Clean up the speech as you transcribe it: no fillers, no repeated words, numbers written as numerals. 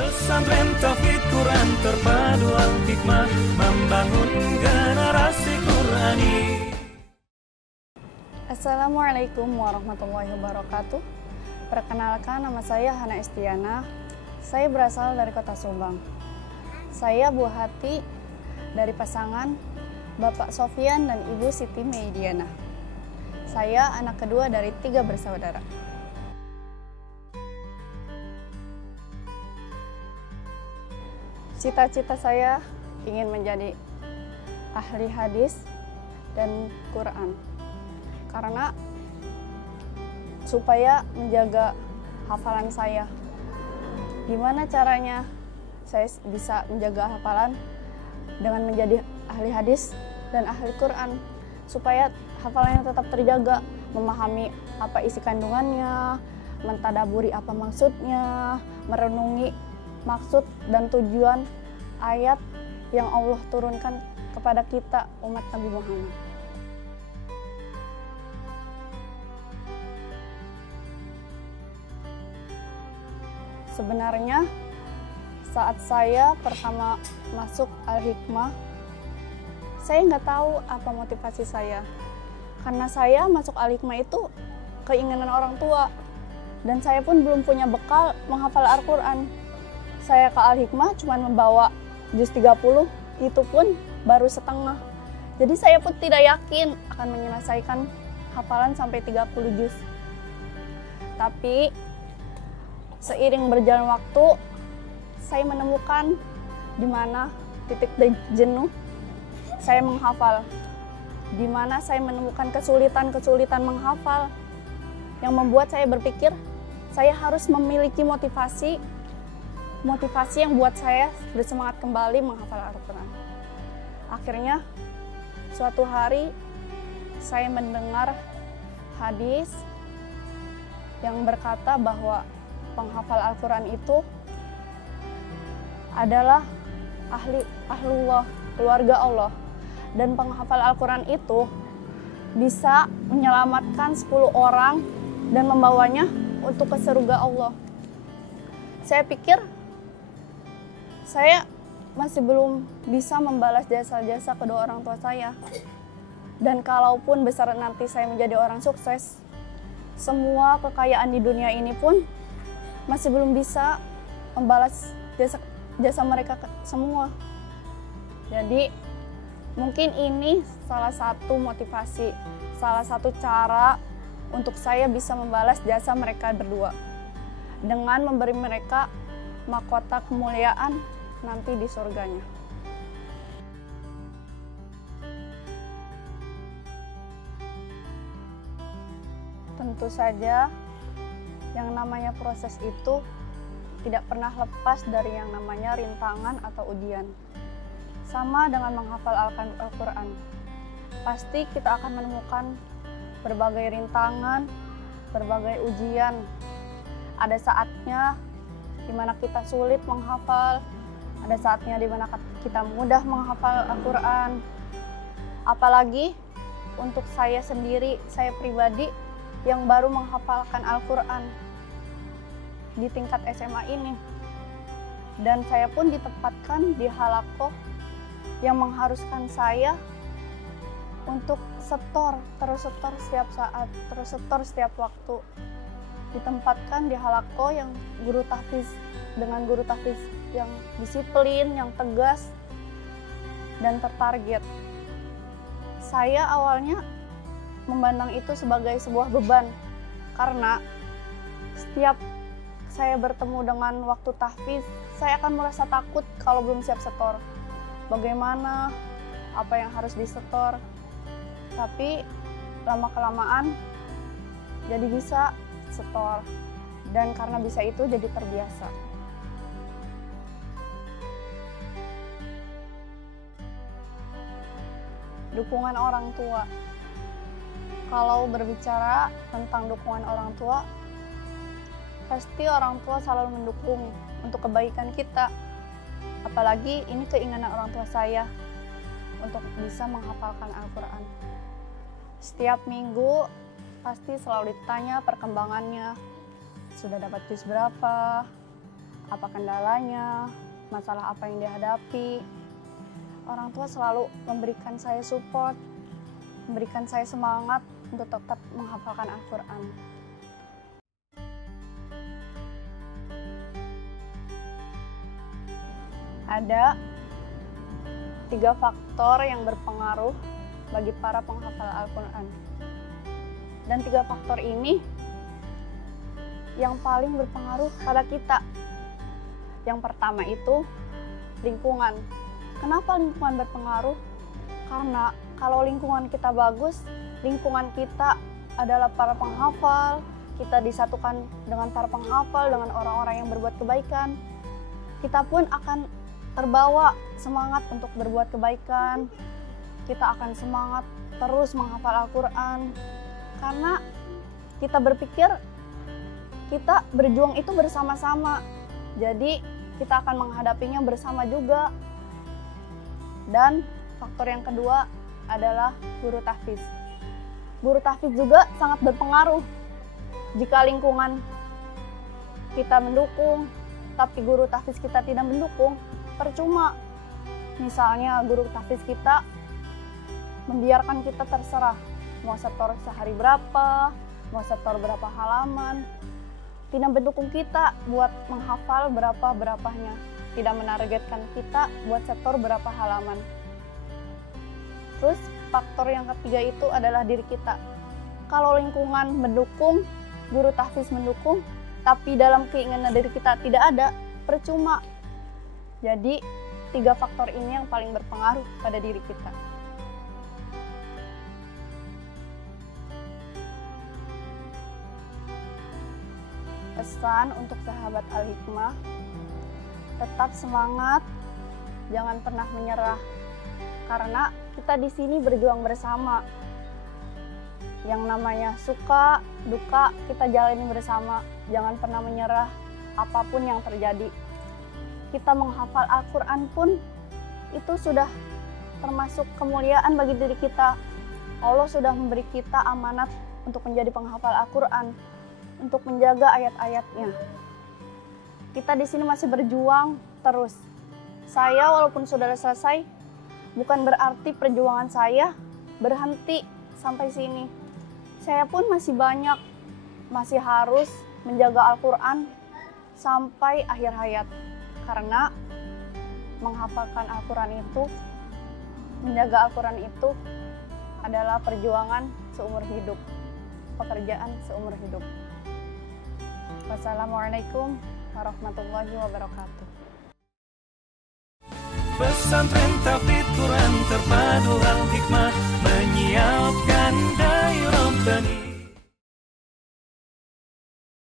Pesantren Tauhid Quran terpadu al-hikmah membangun generasi Qurani. Assalamualaikum warahmatullahi wabarakatuh. Perkenalkan, nama saya Hana Estiana. Saya berasal dari Kota Subang. Saya buah hati dari pasangan Bapak Sofyan dan Ibu Siti Meidiana. Saya anak kedua dari 3 bersaudara. Cita-cita saya ingin menjadi ahli hadis dan Quran, karena supaya menjaga hafalan saya. Gimana caranya saya bisa menjaga hafalan dengan menjadi ahli hadis dan ahli Quran, supaya hafalannya tetap terjaga, memahami apa isi kandungannya, mentadaburi apa maksudnya, merenungi maksud dan tujuan ayat yang Allah turunkan kepada kita umat Nabi Muhammad. Sebenarnya saat saya pertama masuk Al-Hikmah, saya nggak tahu apa motivasi saya. Karena saya masuk Al-Hikmah itu keinginan orang tua, dan saya pun belum punya bekal menghafal Al-Quran. Saya ke Al-Hikmah cuma membawa juz 30, itu pun baru setengah. Jadi saya pun tidak yakin akan menyelesaikan hafalan sampai 30 juz. Tapi seiring berjalan waktu, saya menemukan di mana titik jenuh saya menghafal. Di mana saya menemukan kesulitan menghafal yang membuat saya berpikir saya harus memiliki motivasi yang buat saya bersemangat kembali menghafal Al-Quran. Akhirnya, suatu hari saya mendengar hadis yang berkata bahwa penghafal Al-Quran itu adalah ahlullah, keluarga Allah. Dan penghafal Al-Quran itu bisa menyelamatkan 10 orang dan membawanya untuk ke surga Allah. Saya pikir saya masih belum bisa membalas jasa-jasa kedua orang tua saya. Dan kalaupun besar nanti saya menjadi orang sukses, semua kekayaan di dunia ini pun masih belum bisa membalas jasa mereka semua. Jadi mungkin ini salah satu motivasi, salah satu cara untuk saya bisa membalas jasa mereka berdua dengan memberi mereka mahkota kemuliaan nanti di surganya. Tentu saja yang namanya proses itu tidak pernah lepas dari yang namanya rintangan atau ujian. Sama dengan menghafal Al-Quran, pasti kita akan menemukan berbagai rintangan, berbagai ujian. Ada saatnya di mana kita sulit menghafal, ada saatnya di mana kita mudah menghafal Al-Quran. Apalagi untuk saya sendiri, saya pribadi yang baru menghafalkan Al-Quran di tingkat SMA ini. Dan saya pun ditempatkan di halaqah yang mengharuskan saya untuk terus setor setiap saat, terus setor setiap waktu. Ditempatkan di halaqah yang guru tahfiz, dengan guru tahfiz yang disiplin, yang tegas, dan tertarget. Saya awalnya memandang itu sebagai sebuah beban, karena setiap saya bertemu dengan waktu tahfiz, saya akan merasa takut kalau belum siap setor. Bagaimana, apa yang harus disetor. Tapi lama-kelamaan jadi bisa setor, dan karena bisa itu jadi terbiasa. Dukungan orang tua. Kalau berbicara tentang dukungan orang tua, pasti orang tua selalu mendukung untuk kebaikan kita. Apalagi ini keinginan orang tua saya untuk bisa menghafalkan Al-Quran. Setiap minggu pasti selalu ditanya perkembangannya. Sudah dapat juz berapa? apa kendalanya, masalah apa yang dihadapi. Orang tua selalu memberikan saya support, memberikan saya semangat untuk tetap menghafalkan Al-Quran. Ada 3 faktor yang berpengaruh bagi para penghafal Al-Quran. Dan 3 faktor ini yang paling berpengaruh pada kita. Yang pertama itu lingkungan. Kenapa lingkungan berpengaruh? Karena kalau lingkungan kita bagus, lingkungan kita adalah para penghafal, kita disatukan dengan para penghafal, dengan orang-orang yang berbuat kebaikan, kita pun akan terbawa semangat untuk berbuat kebaikan. Kita akan semangat terus menghafal Al-Quran karena kita berpikir kita berjuang itu bersama-sama, jadi kita akan menghadapinya bersama juga. Dan faktor yang kedua adalah guru tahfiz. Guru tahfiz juga sangat berpengaruh. Jika lingkungan kita mendukung tapi guru tahfiz kita tidak mendukung, percuma. Misalnya guru tahfiz kita membiarkan kita terserah, mau setor sehari berapa, mau setor berapa halaman, tidak mendukung kita buat menghafal berapa-berapanya, tidak menargetkan kita buat setor berapa halaman. Terus faktor yang ketiga itu adalah diri kita. Kalau lingkungan mendukung, guru tahfiz mendukung, tapi dalam keinginan diri kita tidak ada, percuma. Jadi 3 faktor ini yang paling berpengaruh pada diri kita. Pesan untuk sahabat Al-Hikmah, tetap semangat, jangan pernah menyerah. Karena kita di sini berjuang bersama. Yang namanya suka, duka, kita jalani bersama. Jangan pernah menyerah apapun yang terjadi. Kita menghafal Al-Quran pun itu sudah termasuk kemuliaan bagi diri kita. Allah sudah memberi kita amanat untuk menjadi penghafal Al-Quran, untuk menjaga ayat-ayatnya. Kita di sini masih berjuang terus. Saya walaupun sudah selesai, bukan berarti perjuangan saya berhenti sampai sini. Saya pun masih banyak, masih harus menjaga Al-Quran sampai akhir hayat. Karena menghafalkan Al-Quran itu, menjaga Al-Quran itu adalah perjuangan seumur hidup, pekerjaan seumur hidup. Wassalamualaikum warahmatullahi wabarakatuh. Pesantren Tahfidz Quran terpadu Al-Hikmah menyiapkan daya robbani.